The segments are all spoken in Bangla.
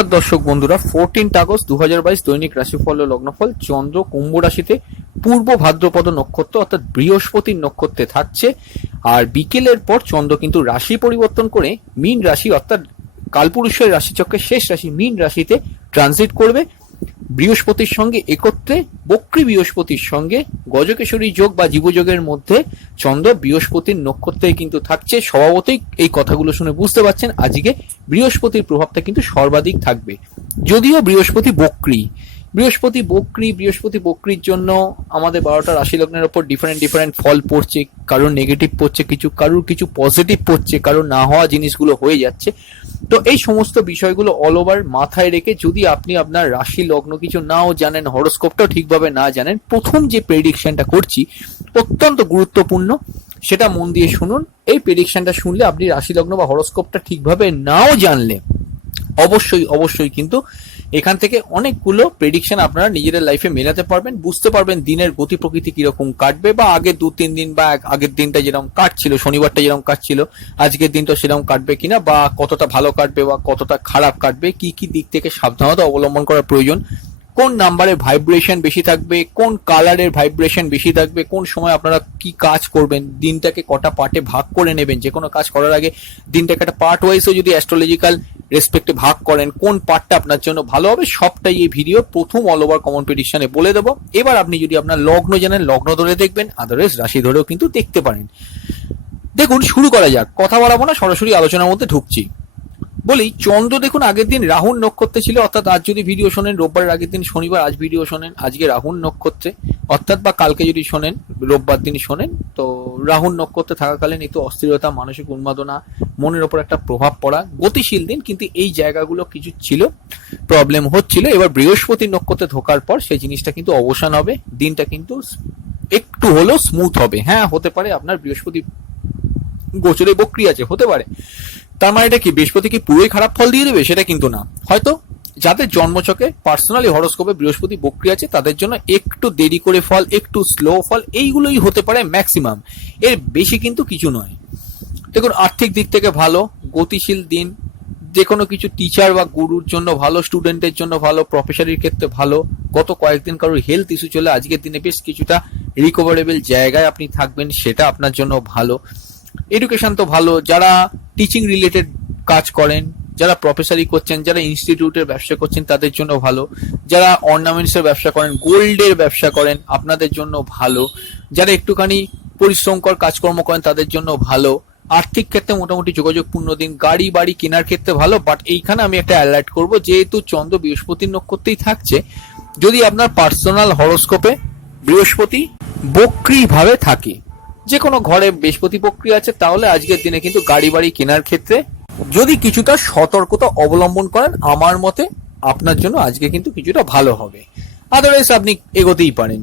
নমস্কার দর্শক বন্ধুরা, 14 আগস্ট 2022 দৈনিক রাশিফল ও লগ্নফল। চন্দ্র কুম্ভ রাশিতে পূর্ব ভাদ্রপদ নক্ষত্র অর্থাৎ বৃহস্পতির নক্ষত্রে থাকছে। আর বিকেলের পর চন্দ্র কিন্তু রাশি পরিবর্তন করে মীন রাশি অর্থাৎ কালপুরুষের রাশিচক্রের শেষ রাশি মীন রাশিতে ট্রানজিট করবে। বৃহস্পতির সঙ্গে একত্রে বক্রী বৃহস্পতির সঙ্গে গজকেশরী যোগ বা জীবযোগের মধ্যে চন্দ্র বৃহস্পতির নক্ষত্রে কিন্তু থাকছে। স্বভাবতই এই কথাগুলো শুনে বুঝতে পারছেন আজকে বৃহস্পতির প্রভাবটা কিন্তু সর্বাধিক থাকবে। যদিও বৃহস্পতি বক্রীর জন্য আমাদের 12টা রাশি লগ্নের ওপর ডিফারেন্ট ফল পড়ছে। কারোর নেগেটিভ পড়ছে, কারোর কিছু পজিটিভ পড়ছে, কারোর না হওয়া জিনিসগুলো হয়ে যাচ্ছে। তো এই সমস্ত বিষয়গুলো অল ওভার মাথায় রেখে যদি আপনি আপনার রাশি লগ্ন কিছু নাও জানেন, হরোস্কোপটাও ঠিকভাবে না জানেন, প্রথম যে প্রেডিকশনটা করছি অত্যন্ত গুরুত্বপূর্ণ, সেটা মন দিয়ে শুনুন। এই প্রেডিকশনটা শুনলে আপনি রাশি লগ্ন বা হরোস্কোপটা ঠিকভাবে নাও জানলে অবশ্যই কিন্তু এখান থেকে অনেকগুলো প্রেডিকশন আপনারা নিজেদের লাইফে মেলাতে পারবেন, বুঝতে পারবেন দিনের গতি প্রকৃতি কিরকম কাটবে, বা আগের 2-3 দিন বা আগের দিনটা যেরকম কাটছিল, শনিবারটা যেরকম কাটছিল আজকের দিনটা সেরকম কাটবে কিনা, বা কতটা ভালো কাটবে বা কতটা খারাপ কাটবে, কি কি দিক থেকে সাবধানতা অবলম্বন করা প্রয়োজন, কোন নাম্বারের ভাইব্রেশন বেশি থাকবে, কোন কালারের ভাইব্রেশন বেশি থাকবে, কোন সময় আপনারা কি কাজ করবেন, দিনটাকে কটা পার্টে ভাগ করে নেবেন, যে কোনো কাজ করার আগে দিনটাকে একটা পার্ট ওয়াইজও যদি অ্যাস্ট্রোলজিক্যাল রেসপেক্টে ভাগ করেন, কোন পার্টটা আপনার জন্য ভালো হবে, সবটাই এই ভিডিও প্রথম অল ওভার কমন প্রেডিকশনে বলে দেবো। এবার আপনি যদি আপনার লগ্ন জানেন লগ্ন ধরে দেখবেন, আদারওয়াইজ রাশি ধরেও কিন্তু দেখতে পারেন। দেখুন, শুরু করা যাক, কথা বাড়াবো না, সরাসরি আলোচনার মধ্যে ঢুকছি। বলি, চন্দ্র দেখুন আগের দিন রাহুর নক্ষত্রে ছিল, অর্থাৎ আজ যদি ভিডিও শোনেন রোববারের আগের দিন শনিবার, আজ ভিডিও শোনেন আজকে রাহুর নক্ষত্রে, অর্থাৎ বা কালকে যদি শোনেন রোববার দিন শোনেন, তো রাহুর নক্ষত্রে থাকাকালীন একটু অস্থিরতা, মানসিক উন্মাদনা, মনের ওপর একটা প্রভাব পড়া, গতিশীল দিন, কিন্তু এই জায়গাগুলো কিছু ছিল, প্রবলেম হচ্ছিল। এবার বৃহস্পতির নক্ষত্রে ঢোকার পর সেই জিনিসটা কিন্তু অবসান হবে, দিনটা কিন্তু একটু হলেও স্মুথ হবে। হ্যাঁ, হতে পারে আপনার বৃহস্পতি গোচরে বক্রী আছে, হতে পারে, তার মানে এটা কি বৃহস্পতি কি পুরোই খারাপ ফল দিয়ে দেবে সেটা কিন্তু না। হয়তো যাদের জন্মছকে পার্সোনালি হরোস্কোপে বৃহস্পতি বক্রী আছে তাদের জন্য একটু দেরি করে ফল, একটু স্লো ফল, এইগুলোই হতে পারে ম্যাক্সিমাম, এর বেশি কিন্তু কিছু নয়। দেখুন, আর্থিক দিক থেকে ভালো, গতিশীল দিন, যে কোনো কিছু টিচার বা গুরুর জন্য ভালো, স্টুডেন্টের জন্য ভালো, প্রফেসরের ক্ষেত্রে ভালো। গত কয়েকদিন কারোর হেলথ ইস্যু চলে, আজকের দিনে বেশ কিছুটা রিকভারেবল জায়গায় আপনি থাকবেন, সেটা আপনার জন্য ভালো। এডুকেশন তো ভালো, যারা টিচিং রিলেটেড কাজ করেন, যারা প্রফেসরি করছেন, যারা ইনস্টিটিউটের ব্যবসা করছেন তাদের জন্য ভালো, যারা অর্নামেন্টসের ব্যবসা করেন, গোল্ডের ব্যবসা করেন আপনাদের জন্য ভালো, যারা একটুখানি পরিশ্রমকর কাজকর্ম করেন তাদের জন্য ভালো। আর্থিক ক্ষেত্রে মোটামুটি যোগাযোগপূর্ণ দিন, গাড়ি বাড়ি কেনার ক্ষেত্রে ভালো। বাট এইখানে আমি একটা অ্যালার্ট করব, যেহেতু চন্দ্র বৃহস্পতির নক্ষত্রেই থাকছে, যদি আপনার পার্সোনাল হরোস্কোপে বৃহস্পতি বক্রী ভাবে থাকে, যে কোনো ঘরে বৃহস্পতি বক্রী আছে, তাহলে আজকের দিনে কিন্তু গাড়ি বাড়ি কেনার ক্ষেত্রে যদি কিছুটা সতর্কতা অবলম্বন করেন, আমার মতে আপনার জন্য আজকে কিন্তু কিছুটা ভালো হবে। আদারওয়াইজ আপনি এগোতেই পারেন।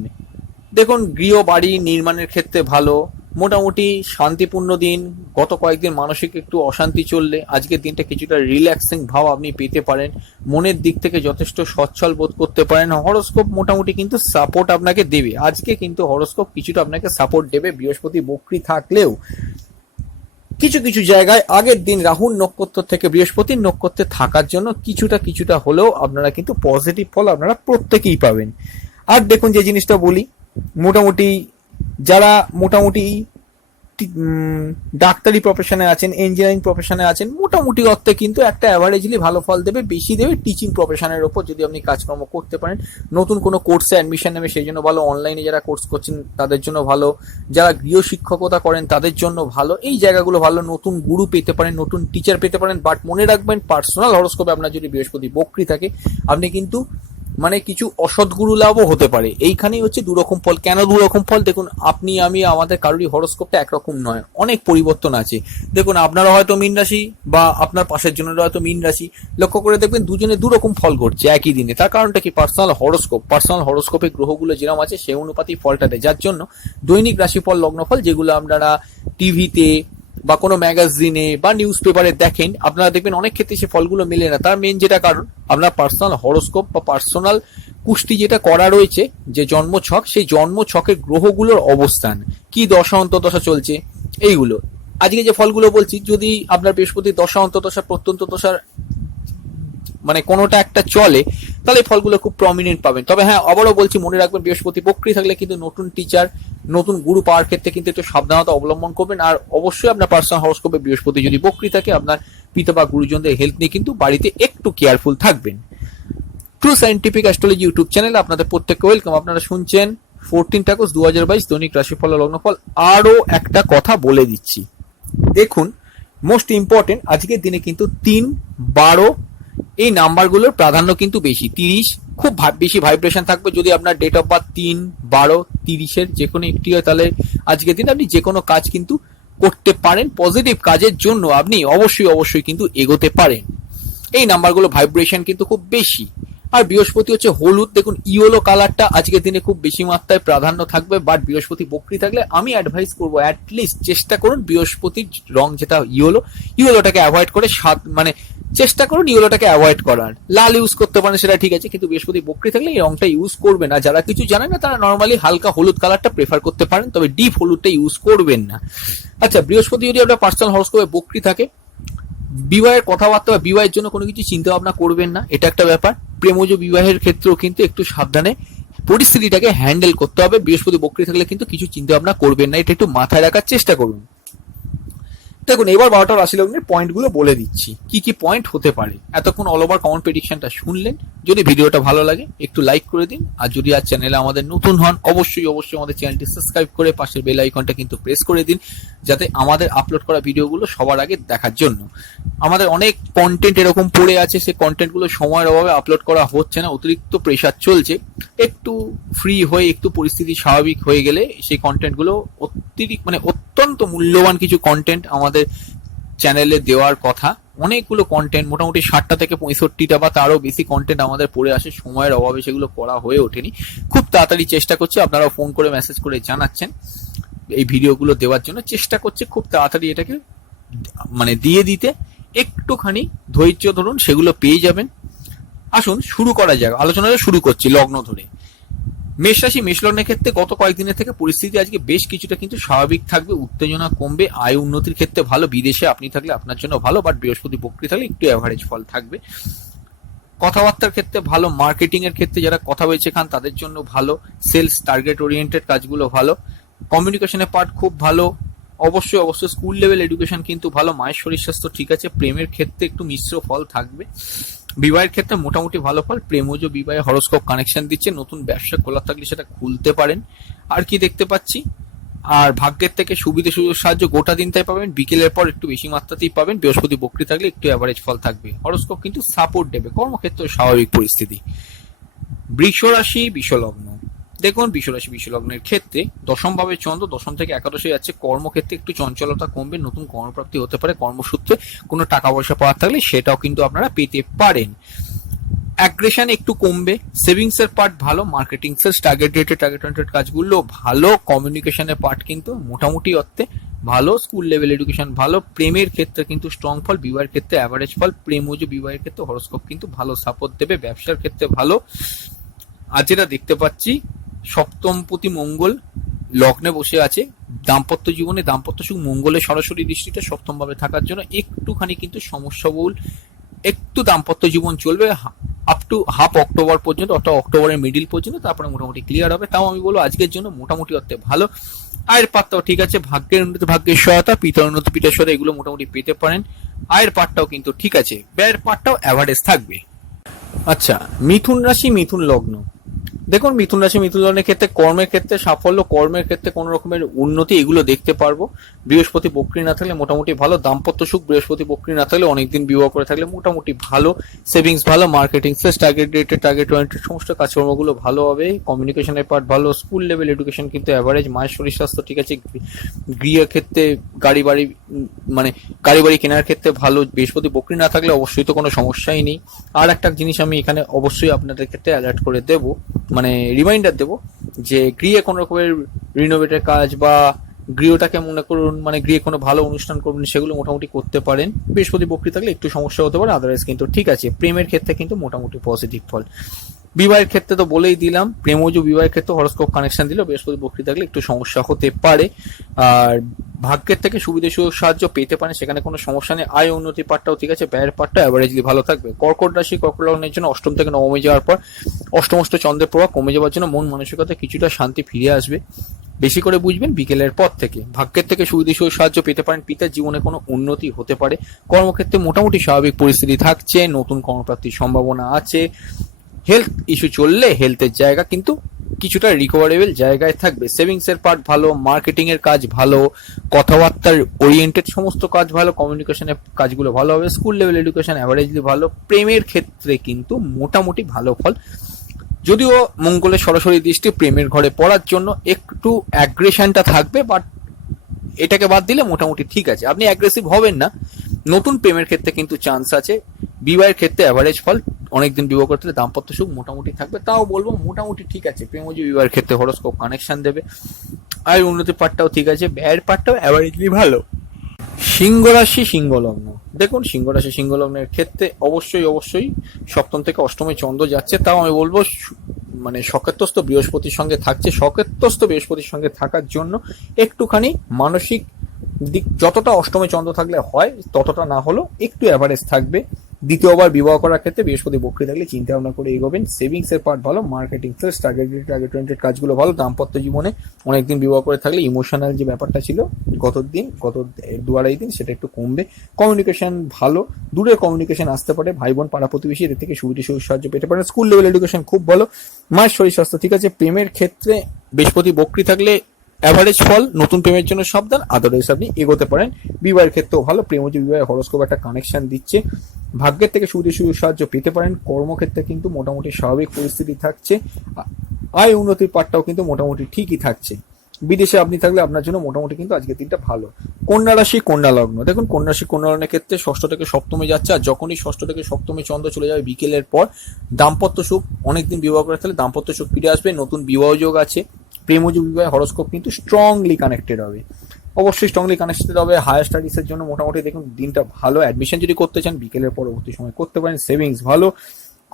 দেখুন, গৃহ বাড়ি নির্মাণের ক্ষেত্রে ভালো, মোটামুটি শান্তিপূর্ণ দিন। গত কয়েকদিন মানসিক একটু অশান্তি চললে আজকের দিনটা কিছুটা রিল্যাক্সিং ভাব আপনি পেতে পারেন, মনের দিক থেকে যথেষ্ট সচ্ছল বোধ করতে পারেন। হরোস্কোপ মোটামুটি কিন্তু সাপোর্ট আপনাকে দেবে, আজকে কিন্তু হরোস্কোপ কিছুটা আপনাকে সাপোর্ট দেবে। বৃহস্পতি বক্রী থাকলেও কিছু কিছু জায়গায় আগের দিন রাহুর নক্ষত্র থেকে বৃহস্পতির নক্ষত্রে থাকার জন্য কিছুটা হলেও আপনারা কিন্তু পজিটিভ ফল আপনারা প্রত্যেকেই পাবেন। আর দেখুন, যে জিনিসটা বলি, যারা মোটামুটি ডাক্তারি প্রফেশনে আছেন, ইঞ্জিনিয়ারিং প্রফেশনে আছেন, মোটামুটি অর্থে কিন্তু একটা অ্যাভারেজলি ভালো ফল দেবে, বেশি দেবে টিচিং প্রফেশনের ওপর যদি আপনি কাজকর্ম করতে পারেন। নতুন কোনো কোর্সে অ্যাডমিশন নেবে সেই জন্য ভালো, অনলাইনে যারা কোর্স করছেন তাদের জন্য ভালো, যারা গৃহ শিক্ষকতা করেন তাদের জন্য ভালো, এই জায়গাগুলো ভালো। নতুন গুরু পেতে পারেন, নতুন টিচার পেতে পারেন। বাট মনে রাখবেন, পার্সোনাল হরোস্কোপে আপনার যদি বৃহস্পতি বক্রী থাকে, আপনি কিন্তু মানে কিছু অসৎগুরু লাভও হতে পারে। এইখানেই হচ্ছে দুরকম ফল। কেন দুরকম ফল? দেখুন, আপনি আমি আমাদের কারোরই হরোস্কোপটা একরকম নয়, অনেক পরিবর্তন আছে। দেখুন, আপনারা হয়তো মীন রাশি বা আপনার পাশের জনেরা হয়তো মীন রাশি, লক্ষ্য করে দেখবেন দুজনে দুরকম ফল ঘটছে একই দিনে। তার কারণটা কি? পার্সোনাল হরোস্কোপে গ্রহগুলো যেরকম আছে সেই অনুপাতেই ফলটা দেয়। যার জন্য দৈনিক রাশিফল লগ্নফল যেগুলো আপনারা টিভিতে বা কোনো ম্যাগাজিনে বা নিউজ পেপারে দেখেন, আপনারা দেখবেন অনেক ক্ষেত্রে সে ফলগুলো মেলে না। তার মেন যেটা কারণ, আপনার পার্সোনাল হরোস্কোপ বা পার্সোনাল কুষ্টি যেটা করা রয়েছে, যে জন্মছক, সেই জন্মছকের গ্রহগুলোর অবস্থান, কি দশা অন্তর্দশা চলছে, এইগুলো। আজকে যে ফলগুলো বলছি, যদি আপনার বৃহস্পতি দশা অন্তর্দশা প্রত্যন্ত দশার মানে কোনোটা একটা চলে, তাহলে ফলগুলো খুব প্রমিনেন্ট পাবেন। তবে হ্যাঁ, আবারও বলছি, মনে রাখবেন বৃহস্পতি বক্রী থাকলে কিন্তু নতুন টিচার, নতুন গুরু পাওয়ার ক্ষেত্রে কিন্তু একটু সাবধানতা অবলম্বন করবেন। আর অবশ্যই আপনার পার্সোনাল হরোস্কোপে বৃহস্পতি যদি বক্রী থাকে, আপনার পিতা বা গুরুজনদের হেলথ নিয়ে কিন্তু বাড়িতে একটু কেয়ারফুল থাকবেন। ট্রু সায়েন্টিফিক অ্যাস্ট্রোলজি ইউটিউব চ্যানেলে আপনাদের প্রত্যেককে ওয়েলকাম। আপনারা শুনছেন 14 আগস্ট 2022 দৈনিক রাশিফল ও লগ্নফল। আরও একটা কথা বলে দিচ্ছি, দেখুন মোস্ট ইম্পর্টেন্ট, আজকের দিনে কিন্তু 3, 12 এই নাম্বারগুলোর প্রাধান্য কিন্তু বেশি। 30 খুব বেশি ভাইব্রেশন থাকবে। যদি আপনার ডেট অফ বার্থ 3, 12, 30-এর যে কোনো একটি হয়, তাহলে আজকের দিন আপনি যে কোনো কাজ কিন্তু করতে পারেন। পজিটিভ কাজের জন্য আপনি অবশ্যই কিন্তু এগোতে পারেন। এই নাম্বারগুলো ভাইব্রেশন কিন্তু খুব বেশি। আর বৃহস্পতি হচ্ছে হলুদ, দেখুন ইয়েলো কালারটা আজকের দিনে খুব বেশি মাত্রায় প্রাধান্য থাকবে। বাট বৃহস্পতি বক্রী থাকলে আমি অ্যাডভাইস করবো অ্যাটলিস্ট চেষ্টা করুন বৃহস্পতির রং যেটা ইয়েলোটাকে অ্যাভয়েড করে মানে চেষ্টা করুন ইয়েলোটাকে অ্যাভয়েড করার। লাল ইউজ করতে পারেন, সেটা ঠিক আছে, কিন্তু বৃহস্পতি বক্রী থাকলে এই রংটা ইউজ করবে না। যারা কিছু জানেন না তারা নর্মালি হালকা হলুদ কালারটা প্রেফার করতে পারেন, তবে ডিপ হলুদটা ইউজ করবেন না। আচ্ছা, বৃহস্পতি যদি আপনার পার্সোনাল হরোস্কোপে বক্রী থাকে, বিবাহের কথাবার্তা বা বিবাহের জন্য কোনো কিছু চিন্তা ভাবনা করবেন না, এটা একটা ব্যাপার। প্রেমজ বিবাহের ক্ষেত্রেও কিন্তু একটু সাবধানে পরিস্থিতিটাকে হ্যান্ডেল করতে হবে। বৃহস্পতি বক্রী থাকলে কিন্তু কিছু চিন্তা ভাবনা করবেন না, এটা একটু মাথায় রাখার চেষ্টা করুন। দেখুন, এবার 12টা রাশি লগ্নের পয়েন্টগুলো বলে দিচ্ছি, কি কি পয়েন্ট হতে পারে। এতক্ষণ অল ওভার কমন প্রেডিকশনটা শুনলেন। যদি ভিডিওটা ভালো লাগে একটু লাইক করে দিন, আর যদি আজ চ্যানেলে আমাদের নতুন হন অবশ্যই আমাদের চ্যানেলটি সাবস্ক্রাইব করে পাশের বেল আইকনটা কিন্তু প্রেস করে দিন, যাতে আমাদের আপলোড করা ভিডিওগুলো সবার আগে দেখার জন্য। আমাদের অনেক কন্টেন্ট এরকম পড়ে আছে, সেই কন্টেন্টগুলো সময়ের অভাবে আপলোড করা হচ্ছে না, অতিরিক্ত প্রেশার চলছে। একটু ফ্রি হয়ে, একটু পরিস্থিতি স্বাভাবিক হয়ে গেলে সেই কন্টেন্টগুলো অত্যন্ত মূল্যবান কিছু কন্টেন্ট আমাদের চ্যানেলে দেওয়ার কথা। অনেকগুলো কন্টেন্ট, মোটামুটি 60টা থেকে 65টা বা তারও বেশি কন্টেন্ট আমাদের পড়ে আসে, সময়ের অভাবে সেগুলো করা হয়ে ওঠেনি। খুব তাড়াতাড়ি চেষ্টা করছি, আপনারা ফোন করে মেসেজ করে জানাচ্ছেন এই ভিডিওগুলো দেওয়ার জন্য। চেষ্টা করছে খুব তাড়াতাড়ি এটাকে দিয়ে দিতে, একটুখানি ধৈর্য ধরুন, সেগুলো পেয়ে যাবেন। আসুন শুরু করা যাক, আলোচনাটা শুরু করছি লগ্ন ধরে। মেষ রাশি, মেষ লগ্নের ক্ষেত্রে গত কয়েকদিনের থেকে পরিস্থিতি আজকে বেশ কিছুটা কিন্তু স্বাভাবিক থাকবে, উত্তেজনা কমবে, আয় উন্নতির ক্ষেত্রে ভালো। বিদেশে আপনি থাকলে আপনার জন্য ভালো, বাট বৃহস্পতি বক্রী থাকলে একটু অ্যাভারেজ ফল থাকবে। কথাবার্তার ক্ষেত্রে ভালো, মার্কেটিং এর ক্ষেত্রে যারা কথা বলছে খান তাদের জন্য ভালো, সেলস টার্গেট ওরিয়েন্টেড কাজগুলো ভালো, কমিউনিকেশনের পার্ট খুব ভালো। অবশ্যই স্কুল লেভেল এডুকেশন কিন্তু ভালো। মায়ের শরীর স্বাস্থ্য ঠিক আছে। প্রেমের ক্ষেত্রে একটু মিশ্র ফল থাকবে। বিবাহের ক্ষেত্রে মোটামুটি ভালো ফল। প্রেমজ বিবাহে হরোস্কোপ কানেকশন দিচ্ছে, নতুন ব্যবসা খোলা থাকলে সেটা খুলতে পারেন। আর কি দেখতে পাচ্ছি, আর ভাগ্যের থেকে সুবিধা সুযোগ সাহায্য গোটা দিনটাই পাবেন, বিকেলের পর একটু বেশি মাত্রাতেই পাবেন। বৃহস্পতি বক্রী থাকলে একটু অ্যাভারেজ ফল থাকবে। হরোস্কোপ কিন্তু সাপোর্ট দেবে, কর্মক্ষেত্রে স্বাভাবিক পরিস্থিতি। বৃষ রাশি, বিষ লগ্ন। দেখুন, বৃষ রাশি, বিষ লগ্নের ক্ষেত্রে দশম ভাবে চন্দ্র, দশম থেকে একাদশে যাচ্ছে। কর্মক্ষেত্রে একটু চঞ্চলতা কমবে, নতুন কর্মপ্রাপ্তি হতে পারে। কর্মসূত্রে কোনো টাকা পয়সা পাওয়ার থাকলে সেটাও কিন্তু আপনারা পেতে পারেন। অ্যাগ্রেশন একটু কমবে। সেভিংস এর পার্ট ভালো, মার্কেটিং সেলস টার্গেট ওরিয়েন্টেড কাজগুলো ভালো। কমিউনিকেশনের পার্ট কিন্তু মোটামুটি অর্থে ভালো। স্কুল লেভেল এডুকেশন ভালো। প্রেমের ক্ষেত্রে কিন্তু স্ট্রং ফল, বিবাহের ক্ষেত্রে অ্যাভারেজ ফল। প্রেমজ বিবাহের ক্ষেত্রে হরোস্কোপ কিন্তু ভালো সাপোর্ট দেবে। ব্যবসার ক্ষেত্রে ভালো। আজ যেটা দেখতে পাচ্ছি, সপ্তমপতি মঙ্গল লগ্নে বসে আছে। দাম্পত্য জীবনে দাম্পত্য সুখ, মঙ্গলের সরাসরি দৃষ্টিটা সপ্তম ভাবে থাকার জন্য একটুখানি কিন্তু সমস্যাবহুল একটু দাম্পত্য জীবন চলবে আপ টু হাফ অক্টোবর পর্যন্ত, অর্থাৎ অক্টোবরের মিডিল পর্যন্ত। তারপরে মোটামুটি ক্লিয়ার হবে। তাও আমি বলবো আজকের জন্য মোটামুটি অর্থে ভালো। আয়ের পাটটাও ঠিক আছে। ভাগ্যের উন্নতি, ভাগ্যের সহায়তা, পিতার উন্নতি, পিতার সহায়তা, এগুলো মোটামুটি পেতে পারেন। আয়ের পাটটাও কিন্তু ঠিক আছে। ব্যয়ের পাটটাও অ্যাভারেজ থাকবে। আচ্ছা, মিথুন রাশি, মিথুন লগ্ন। দেখুন, মিথুন রাশি, মিথুন লগ্নের ক্ষেত্রে কর্মের ক্ষেত্রে সাফল্য, কর্মের ক্ষেত্রে কোনো রকমের উন্নতি, এগুলো দেখতে পারবো। বৃহস্পতি বক্রী না থাকলে মোটামুটি ভালো। দাম্পত্য সুখ, বৃহস্পতি বক্রী না থাকলে অনেকদিন বিবাহ করে থাকলে মোটামুটি ভালো। সেভিংস ভালো, মার্কেটিং সেলস টার্গেট ওরিয়েন্টেড সমস্ত কাজকর্মগুলো ভালো হবে। কমিউনিকেশনের পার্ট ভালো। স্কুল লেভেল এডুকেশন কিন্তু অ্যাভারেজ। মায়ের শরীর স্বাস্থ্য ঠিক আছে। গৃহ ক্ষেত্রে গাড়ি বাড়ি কেনার ক্ষেত্রে ভালো। বৃহস্পতি বক্রী না থাকলে অবশ্যই তো কোনো সমস্যাই নেই। আর একটা জিনিস আমি এখানে অবশ্যই আপনাদের ক্ষেত্রে অ্যালার্ট করে দেবো, রিমাইন্ডার দেবো, যে গৃহে কোনো রকমের রিনোভেটের কাজ বা গৃহটাকে মনে করুন গৃহে কোনো ভালো অনুষ্ঠান করবেন, সেগুলো মোটামুটি করতে পারেন। বৃহস্পতি বক্রী থাকলে একটু সমস্যা হতে পারে, আদারওয়াইজ কিন্তু ঠিক আছে। প্রেমের ক্ষেত্রে কিন্তু মোটামুটি পজিটিভ ফল। বিবাহের ক্ষেত্রে তো বলেই দিলাম, প্রেমজ বিবাহের ক্ষেত্রে হরোস্কোপ কানেকশন দিলে বৃহস্পতি বক্রী থাকলে একটু সমস্যা হতে পারে। আর ভাগ্যের থেকে সুবিধা সুযোগ সাহায্য পেতে পারেন, সেখানে কোনো সমস্যা নেই। আয় উন্নতি পার্টটাও ঠিক আছে, ব্যয়ের পার্টটা অ্যাভারেজলি ভালো থাকবে। কর্কট রাশি, কর্কট লগ্নের জন্য অষ্টম থেকে নবমে যাওয়ার পর অষ্টমষ্ট চন্দ্রের প্রভাব কমে যাওয়ার জন্য মন মানসিকতা কিছুটা শান্তি ফিরে আসবে। বেশি করে বুঝবেন বিকেলের পর থেকে। ভাগ্যের থেকে সুবিধা সুযোগ সাহায্য পেতে পারেন, পিতার জীবনে কোনো উন্নতি হতে পারে। কর্মক্ষেত্রে মোটামুটি স্বাভাবিক পরিস্থিতি থাকছে, নতুন কর্মপ্রাপ্তির সম্ভাবনা আছে। হেলথ ইস্যু চললে হেলথের জায়গা কিন্তু কিছুটা রিকভারেবল জায়গায় থাকবে। সেভিংস এর পার্ট ভালো, মার্কেটিং এর কাজ ভালো, কথাবার্তার ওরিয়েন্টেড সমস্ত কাজ ভালো, কমিউনিকেশনের কাজগুলো ভালো হবে। স্কুল লেভেল এডুকেশন অ্যাভারেজলি ভালো। প্রেমের ক্ষেত্রে কিন্তু মোটামুটি ভালো ফল, যদিও মঙ্গলের সরাসরি দৃষ্টি প্রেমের ঘরে পড়ার জন্য একটু অ্যাগ্রেশনটা থাকবে, বাট এটাকে বাদ দিলে মোটামুটি ঠিক আছে। আপনি অ্যাগ্রেসিভ হবেন না। নতুন প্রেমের ক্ষেত্রে কিন্তু চান্স আছে। বিবাহের ক্ষেত্রে অ্যাভারেজ ফল, অনেকদিন বিবাহ করতে দাম্পত্য সুখ মোটামুটি থাকবে, তাও বলবো মোটামুটি ঠিক আছে। প্রেমজি বিবাহের ক্ষেত্রে হরোস্কোপ কানেকশন দেবে। আর উন্নতির পার্টটাও ঠিক আছে, ব্যয়ের পার্টটাও অ্যাভারেজলি ভালো। সিংহ রাশি, সিংহ লগ্ন, দেখুন সিংহ রাশি সিংহ লগ্নের ক্ষেত্রে অবশ্যই সপ্তম থেকে অষ্টমে চন্দ্র যাচ্ছে, তাও আমি বলবো মানে সকেত্রস্থ বৃহস্পতির সঙ্গে থাকছে। সকেত্রস্থ বৃহস্পতির সঙ্গে থাকার জন্য একটুখানি মানসিক দিক যতটা অষ্টমে চন্দ্র থাকলে হয় ততটা না হলেও একটু অ্যাভারেজ থাকবে। দ্বিতীয়বার বিবাহ করার ক্ষেত্রে বৃহস্পতি বক্রী থাকলে চিন্তা ভাবনা করে এগোবেন। সেভিংস এর পার্ট ভালো, মার্কেটিং সেলস টার্গেটেড কাজগুলো ভালো। দাম্পত্য জীবনে অনেকদিন বিবাহ করে থাকলে ইমোশনাল যে ব্যাপারটা ছিল গত 2-2.5 দিন সেটা একটু কমবে। কমিউনিকেশন ভালো, দূরে কমিউনিকেশন আসতে পারে, ভাই বোন পাড়া প্রতিবেশী এদের থেকে সুবিধা সুযোগ সাহায্য পেতে পারেন। স্কুল লেভেল এডুকেশন খুব ভালো। মায়ের শরীর স্বাস্থ্য ঠিক আছে। প্রেমের ক্ষেত্রে বৃহস্পতি বক্রী থাকলে অ্যাভারেজ ফল, নতুন প্রেমের জন্য সাবধান, আদারওয়াইজ আপনি এগোতে পারেন। বিবাহের ক্ষেত্রেও ভালো, প্রেমজ বিবাহের হরোস্কোপ একটা কানেকশন দিচ্ছে। ভাগ্যের থেকে সুবিধা সুযোগ সাহায্য পেতে পারেন। কর্মক্ষেত্রে কিন্তু মোটামুটি স্বাভাবিক পরিস্থিতি থাকছে। আয় উন্নতির পাটটাও কিন্তু মোটামুটি ঠিকই থাকছে। বিদেশে আপনি থাকলে আপনার জন্য মোটামুটি কিন্তু আজকের দিনটা ভালো। কন্যা রাশি, কন্যা লগ্ন, দেখুন কন্যা রাশি কন্যা লগ্নের ক্ষেত্রে ষষ্ঠ থেকে সপ্তমে যাচ্ছে, আর যখনই ষষ্ঠ থেকে সপ্তমে চন্দ্র চলে যাবে বিকেলের পর দাম্পত্য সুখ, অনেকদিন বিবাহ করে থাকলে দাম্পত্য সুখ ফিরে আসবে, নতুন বিবাহ যোগ আছে। প্রেমজ বিবাহের হরোস্কোপ কিন্তু স্ট্রংলি কানেক্টেড হবে, অবশ্যই স্ট্রংলি কানেক্টেড হবে। হায়ার স্টাডিজের জন্য মোটামুটি দেখুন দিনটা ভালো। অ্যাডমিশন যদি করতে চান বিকেলের পরবর্তী সময় করতে পারেন। সেভিংস ভালো,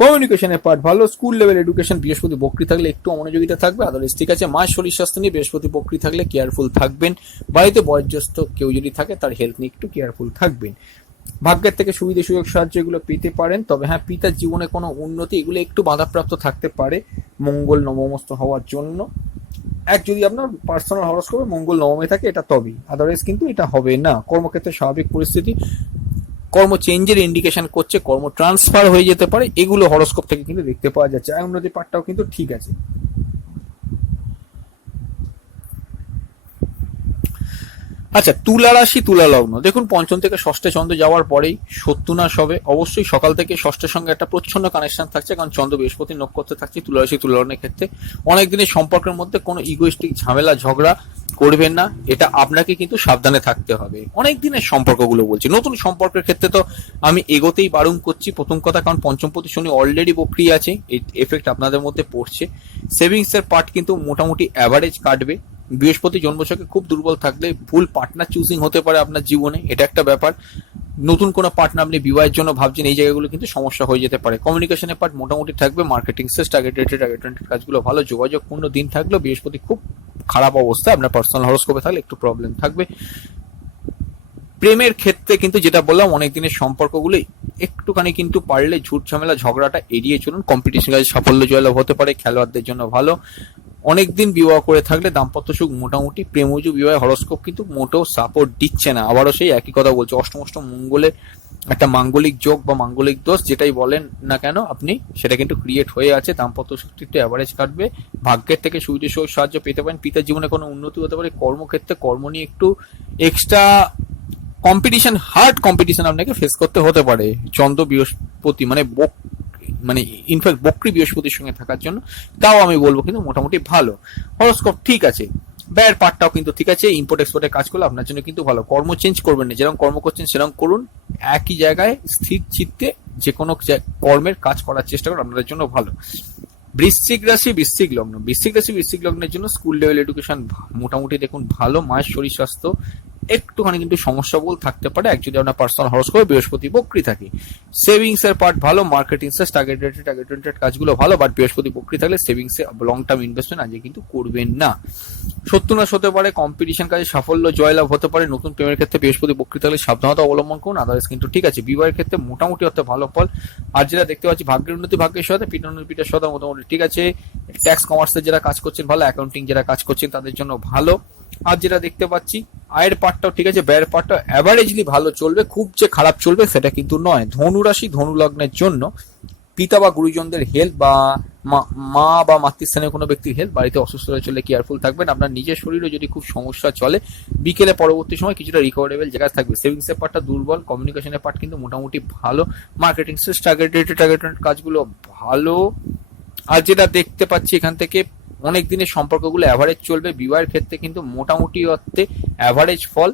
কমিউনিকেশনের পার্ট ভালো। স্কুল লেভেল এডুকেশন বৃহস্পতি বক্রী থাকলে একটু অমনোযোগিতা থাকবে, আদারওয়াইজ ঠিক আছে। মায়ের শরীর স্বাস্থ্য নিয়ে বৃহস্পতি বক্রী থাকলে কেয়ারফুল থাকবেন। বাড়িতে বয়োজ্যেষ্ঠ কেউ যদি থাকে তার হেলথ নিয়ে একটু কেয়ারফুল থাকবেন। ভাগ্যের থেকে সুবিধা সুযোগ সাহায্য এগুলো পেতে পারেন, তবে হ্যাঁ পিতার জীবনে কোনো উন্নতি এগুলো একটু বাধাপ্রাপ্ত থাকতে পারে মঙ্গল নবমস্ত হওয়ার জন্য। যদি আপনার পার্সোনাল হরোস্কোপে মঙ্গল নবমে থাকে এটা তবেই, আদারওয়াইজ কিন্তু এটা হবে না। কর্মক্ষেত্রে স্বাভাবিক পরিস্থিতি, কর্ম চেঞ্জের ইন্ডিকেশন করছে, কর্ম ট্রান্সফার হয়ে যেতে পারে, এগুলো হরোস্কোপ থেকে কিন্তু দেখতে পাওয়া যাচ্ছে। আয় উন্নতি পার্টটাও কিন্তু ঠিক আছে। আচ্ছা, তুলা রাশি তুলা লগ্ন, দেখুন পঞ্চম থেকে ষষ্ঠে চন্দ্র যাওয়ার পরেই শত্রুনাশ হবে। অবশ্যই সকাল থেকে ষষ্ঠের সঙ্গে একটা প্রচ্ছন্ন কানেকশন থাকছে, কারণ চন্দ্র বৃহস্পতি নক্ষত্রে থাকছে। তুলা রাশি তুলা লগ্নের ক্ষেত্রে অনেক দিনের সম্পর্কের মধ্যে কোনো ইগোইস্টিক ঝামেলা ঝগড়া করবেন না, এটা আপনাকে কিন্তু সাবধানে থাকতে হবে। অনেক দিনের সম্পর্কগুলো বলছি, নতুন সম্পর্কের ক্ষেত্রে তো আমি এগোতেই বারণ করছি প্রথম কথা, কারণ পঞ্চমপতি শনি অলরেডি বক্রী আছে, এই এফেক্ট আপনাদের মধ্যে পড়ছে। সেভিংস এর পার্ট কিন্তু মোটামুটি অ্যাভারেজ কাটবে। বৃহস্পতি জন্মছকে খুব দুর্বল থাকলে ভুল পার্টনার চুজিং হতে পারে আপনার জীবনে, এটা একটা ব্যাপার। নতুন কোনো পার্টনার আপনি বিবাহের জন্য ভাবছেন, এই জায়গাগুলো কিন্তু সমস্যা হয়ে যেতে পারে। কমিউনিকেশনের পার্ট মোটামুটি থাকবে। মার্কেটিং সেলস টার্গেটেড কাজগুলো ভালো। যোগাযোগপূর্ণ দিন থাকলেও বৃহস্পতি খুব খারাপ অবস্থা, আপনার পার্সোনাল হরোস্কোপে থাকলে একটু প্রবলেম থাকবে। প্রেমের ক্ষেত্রে কিন্তু যেটা বললাম, অনেক দিনের সম্পর্কগুলো একটুখানি কিন্তু পারলে ঝুট ঝামেলা ঝগড়াটা এড়িয়ে চলুন। কম্পিটিশন কাজে সাফল্য জয়লাভ হতে পারে, খেলোয়াড়দের জন্য ভালো। অনেকদিন বিবাহ করে থাকলে দাম্পত্য সুখ মোটামুটি। প্রেমজ বিবাহ হরোস্কোপ কিন্তু মোটেও সাপোর্ট দিচ্ছে না। আবারও সেই একই কথা বলছে, অষ্টম মঙ্গলের একটা মাঙ্গলিক যোগ বা মাঙ্গলিক দোষ যেটাই বলেন না কেন আপনি, সেটা কিন্তু ক্রিয়েট হয়ে আছে। দাম্পত্য সুখটি একটু অ্যাভারেজ কাটবে। ভাগ্যের থেকে সুবিধা সুযোগ সাহায্য পেতে পারেন। পিতার জীবনে কোনো উন্নতি হতে পারে। কর্মক্ষেত্রে কর্ম নিয়ে একটু এক্সট্রা কম্পিটিশন, হার্ড কম্পিটিশন আপনাকে ফেস করতে হতে পারে। চন্দ্র বৃহস্পতি মানে ইনফ্যাক্ট বক্রী বৃহস্পতির সঙ্গে থাকার জন্য, তাও আমি বলবো কিন্তু মোটামুটি ভালো। হরোস্কোপ ঠিক আছে, ব্যয়ের পার্টটাও কিন্তু ঠিক আছে। ইম্পোর্ট এক্সপোর্টের কাজ করলে আপনার জন্য কিন্তু ভালো। কর্ম চেঞ্জ করবেন না, যেরকম কর্ম করছেন সেরকম করুন। একই জায়গায় স্থির চিত্তে যে কোনো কর্মের কাজ করার চেষ্টা করুন, আপনাদের জন্য ভালো। বৃশ্চিক রাশি বৃশ্চিক লগ্ন, বৃশ্চিক রাশি বৃশ্চিক লগ্নের জন্য স্কুল লেভেল এডুকেশন মোটামুটি দেখুন ভালো। মায়ের শরীর স্বাস্থ্য একটুখানি কিন্তু সমস্যা বল থাকতে পারে এক যদি আপনার পার্সোনাল হরোস্কোপে বৃহস্পতি বক্রী থাকে। সেভিংস এর পার্ট ভালো, মার্কেটিং এর টার্গেটেড কাজগুলো ভালো, বাট বৃহস্পতি বক্রী থাকলে savings a long term investment আজকে কিন্তু করবেন না। সত্যনাশ হতে পারে, কম্পিটিশন কাজে সাফল্য জয়লাভ হতে পারে। নতুন প্রেমের ক্ষেত্রে বৃহস্পতি বক্রী থাকলে সাবধানতা অবলম্বন করুন, আদার্স কিন্তু ঠিক আছে। বিবাহের ক্ষেত্রে মোটামুটি অর্থে ভালো ফল। আর যেটা দেখতে পাচ্ছি ভাগ্যের উন্নতি ভাগ্যের সাথে পিটার সাথে মোটামুটি ঠিক আছে। ট্যাক্স কমার্সের যারা কাজ করছেন ভালো, অ্যাকাউন্টিং যারা কাজ করছেন তাদের জন্য ভালো। আর যেটা দেখতে পাচ্ছি আয়ের পার্টটাও ঠিক আছে, ব্যয়ের পার্টটা অ্যাভারেজলি ভালো চলবে, খুব যে খারাপ চলবে সেটা কিন্তু নয়। ধনু রাশি ধনু লগ্নের জন্য পিতা বা গুরুজনদের হেল্প বা মা বা মাতৃস্থানীয় কোনো ব্যক্তির হেল্প, বাড়িতে অসুস্থ হয়ে চলে কেয়ারফুল থাকবেন। আপনার নিজের শরীরে যদি খুব সমস্যা চলে বিকেলে পরবর্তী সময় কিছুটা রিকভারেবল জায়গা থাকবে। সেভিংস এর পার্টটা দুর্বল, কমিউনিকেশনের পার্ট কিন্তু মোটামুটি ভালো, মার্কেটিং টার্গেটেড কাজগুলো ভালো। আর যেটা দেখতে পাচ্ছি এখান থেকে অনেক দিনের সম্পর্কগুলো অ্যাভারেজ চলবে। বিবাহের ক্ষেত্রে কিন্তু মোটামুটি অর্থে অ্যাভারেজ ফল।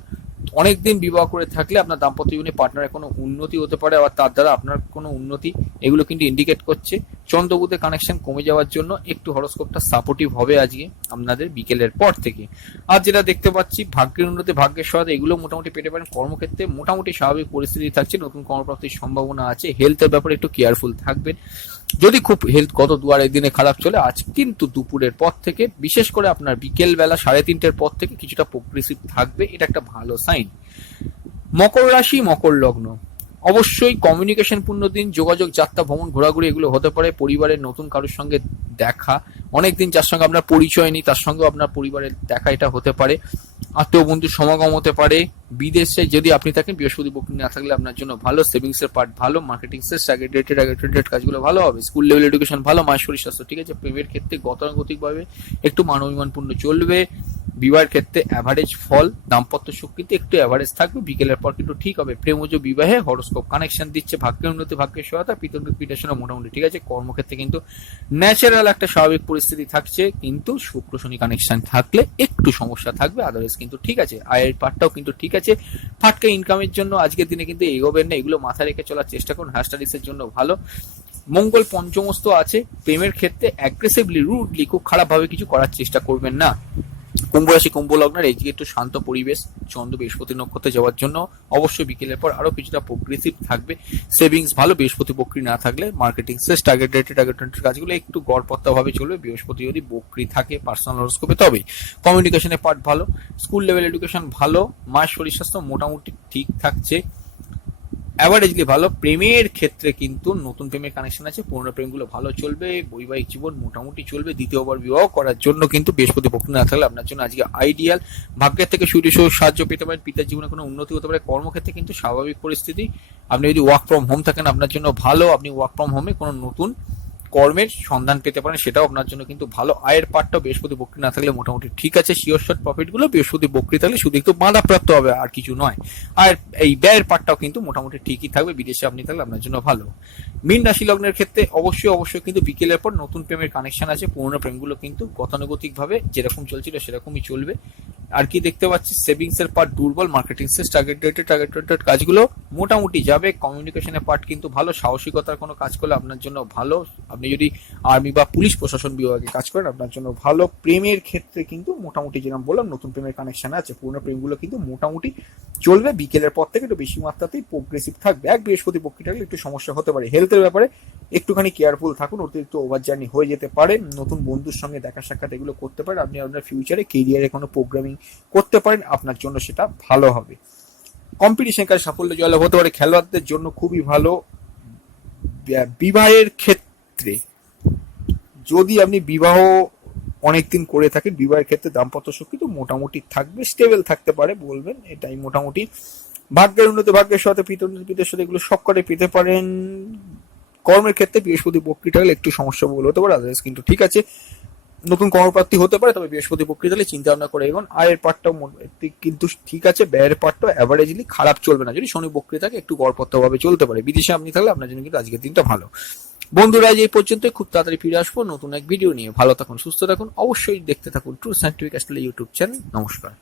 অনেকদিন বিবাহ করে থাকলে আপনার দাম্পত্য জীবনে পার্টনারের কোনো উন্নতি হতে পারে, আবার তার দ্বারা আপনার কোনো উন্নতি, এগুলো কিন্তু ইন্ডিকেট করছে। চন্দ্রবুধের কানেকশন কমে যাওয়ার জন্য একটু হরোস্কোপটা সাপোর্টিভ হবে আজকে আপনাদের বিকেলের পর থেকে। আর যেটা দেখতে পাচ্ছি ভাগ্যের উন্নতি ভাগ্যের সহায়তা এগুলো মোটামুটি পেতে পারেন। কর্মক্ষেত্রে মোটামুটি স্বাভাবিক পরিস্থিতি থাকছে, নতুন কর্মপ্রাপ্তির সম্ভাবনা আছে। হেলথের ব্যাপারে একটু কেয়ারফুল থাকবেন। যদি খুব হেলথ গত দিনে খারাপ চলে, আজ কিন্তু দুপুরের পর থেকে বিশেষ করে আপনার বিকেল বেলা 3:30 পর থেকে কিছুটা প্রোগ্রেসিভ থাকবে, এটা একটা ভালো সাইন। মকর রাশি মকর লগ্ন, অবশ্যই কমিউনিকেশন পূর্ণ দিন। যোগাযোগ, যাত্রা, ভ্রমণ, ঘোরাঘুরি এগুলো হতে পারে। পরিবারের নতুন কারোর সঙ্গে দেখা, অনেকদিন যার সঙ্গে আপনার পরিচয় নেই তার সঙ্গে আপনার পরিবারের দেখা, এটা হতে পারে। আত্মীয় বন্ধুর সমাগম হতে পারে। বিদেশে যদি আপনি থাকেন বৃহস্পতি বক্রী না থাকলে আপনার জন্য ভালো। সেভিংস এর পার্ট ভালো, মার্কেটিং এর টার্গেটেড কাজগুলো ভালো হবে। স্কুল লেভেল এডুকেশন ভালো, মায়ের শরীর স্বাস্থ্য ঠিক আছে। প্রেমের ক্ষেত্রে গতানুগতিকভাবে একটু মানবিমানপূর্ণ চলবে। বিবাহের ক্ষেত্রে অ্যাভারেজ ফল, দাম্পত্য সুখ কিন্তু একটু অ্যাভারেজ থাকবে। বিকেলের পর কিন্তু ঠিক হবে। প্রেমজ বিবাহে হরোস্কোপ কানেকশন দিচ্ছে ভাগ্যের উন্নতি ভাগ্যের সহায়তা, পিতার মোটামুটি ঠিক আছে। কর্মক্ষেত্রে কিন্তু ন্যাচারাল একটা স্বাভাবিক পরিস্থিতি থাকছে, কিন্তু শুক্র শনি কানেকশন থাকলে একটু সমস্যা থাকবে, আদারওয়াইজ কিন্তু ঠিক আছে। আয়ের পার্টটাও কিন্তু ঠিক আছে। ফাটকা ইনকামের জন্য আজকের দিনে কিন্তু এগোবেন না, এগুলো মাথায় রেখে চলার চেষ্টা করুন। হায়ার স্টাডিজের জন্য ভালো। মঙ্গল পঞ্চমস্ত আছে। প্রেমের ক্ষেত্রে অ্যাগ্রেসিভলি রুডলি খুব খারাপ ভাবে কিছু করার চেষ্টা করবেন না। কুম্ভ রাশি কুম্ভ লগ্নের এই একটু শান্ত পরিবেশ, চন্দ্র বৃহস্পতি নক্ষত্রে যাওয়ার জন্য অবশ্যই বিকেলের পর আরো কিছুটা প্রোগ্রেসিভ থাকবে। সেভিংস ভালো, বৃহস্পতি বক্রী না থাকলে মার্কেটিং সেস টার্গেটেড কাজগুলো একটু গড়পত্তা ভাবে চলবে। বৃহস্পতি যদি বক্রী থাকে পার্সোনাল হরোস্কোপে তবে কমিউনিকেশনের পার্ট ভালো, স্কুল লেভেল এডুকেশন ভালো, মায়ের শরীর স্বাস্থ্য মোটামুটি ঠিক থাকছে, অ্যাভারেজলি ভালো। প্রেমের ক্ষেত্রে কিন্তু নতুন প্রেমের কানেকশন আছে, পুরোনো প্রেমগুলো ভালো চলবে। বৈবাহিক জীবন মোটামুটি চলবে। দ্বিতীয়বার বিবাহ করার জন্য কিন্তু বৃহস্পতি বক্রী না থাকলে আপনার জন্য আজকে আইডিয়াল। ভাগ্যের থেকে সুদৃশ্য সাহায্য পেতে পারেন, পিতার জীবনে কোনো উন্নতি হতে পারে। কর্মক্ষেত্রে কিন্তু স্বাভাবিক পরিস্থিতি। আপনি যদি ওয়ার্ক ফ্রম হোম থাকেন আপনার জন্য ভালো, আপনি ওয়ার্ক ফ্রম হোমে কোনো নতুন কর্মের সন্ধান পেতে পারেন, সেটাও আপনার জন্য কিন্তু ভালো। আয়ের পার্টটাও বৃহস্পতি বক্রী না থাকলে মোটামুটি ঠিক আছে। শিওর শর্ট প্রফিট গুলো বৃহস্পতি বক্রী থাকলে শুধু একটু বাধাপ্রাপ্ত হবে, আর কিছু নয়। আর এই ব্যয়ের পার্টটাও কিন্তু মোটামুটি ঠিকই থাকবে, বিদেশে আপনি থাকলে আপনার জন্য ভালো। মীন রাশি লগ্নের ক্ষেত্রে অবশ্যই কিন্তু বিকেলের পর নতুন প্রেমের কানেকশন আছে। পুরোনো প্রেমগুলো কিন্তু গতানুগতিক ভাবে যেরকম চলছিল সেরকমই চলবে। আর কি দেখতে পাচ্ছি সেভিংস এর পার্ট দুর্বল, মার্কেটিং এর টার্গেটেড কাজগুলো মোটামুটি যাবে। কমিউনিকেশনের পার্ট কিন্তু ভালো, সাহসিকতার কোনো কাজ করলে আপনার জন্য ভালো। আপনি যদি আর্মি বা পুলিশ প্রশাসন বিভাগে কাজ করেন আপনার জন্য ভালো। প্রেমের ক্ষেত্রে কিন্তু মোটামুটি যেরকম বললাম নতুন প্রেমের কানেকশন আছে, পুরোনো প্রেমগুলো কিন্তু মোটামুটি চলবে। বিকেলের পর থেকে একটু বেশি মাত্রাতেই প্রোগ্রেসিভ থাকবে। এক বৃহস্পতি বক্রী থাকলে একটু সমস্যা হতে পারে। হেলথের ব্যাপারে একটুখানি কেয়ারফুল থাকুন, অতিরিক্ত ওভার জার্নি হয়ে যেতে পারে। নতুন বন্ধুর সঙ্গে দেখা সাক্ষাৎ এগুলো করতে পারেন। আপনি আপনার ফিউচারে কেরিয়ারে কোনো প্রোগ্রামিং করতে পারেন, আপনার জন্য সেটা ভালো হবে। কম্পিটিশন কাজে সাফল্য জয়লাভ হতে পারে, খেলোয়াড়দের জন্য খুবই ভালো। বিবাহের ক্ষেত্রে যদি আপনি বিবাহ অনেকদিন করে থাকেন, বিবাহের ক্ষেত্রে দাম্পত্য সুখ কিন্তু মোটামুটি থাকবে, স্টেবল থাকতে পারে বলবেন, এটাই মোটামুটি। ভাগ্যের উন্নতি ভাগ্যের সাথে পিতার সাথে এগুলো সব কটাই পেতে পারেন। কর্মের ক্ষেত্রে বৃহস্পতি বক্রী থাকলে একটু সমস্যা বলে হতে পারে, আদারওয়াইজ কিন্তু ঠিক আছে। নতুন কর্মপ্রাপ্তি হতে পারে, তবে বৃহস্পতি বক্রী থাকলে চিন্তা ভাবনা করে এগোন। আয়ের পার্টটাও কিন্তু ঠিক আছে, ব্যয়ের পার্টটাও অ্যাভারেজলি খারাপ চলবে না। যদি শনি বক্রী থাকে একটু গড়পত্তা ভাবে চলতে পারে। বিদেশে আপনি থাকলে আপনার জন্য কিন্তু আজকের দিনটা ভালো। বন্ধুরা এই পর্যন্ত, খুব তাড়াতাড়ি ফিরে আসবো নতুন এক ভিডিও নিয়ে। ভালো থাকুন, সুস্থ থাকুন, অবশ্যই দেখতে থাকুন true scientific astrology YouTube channel. নমস্কার।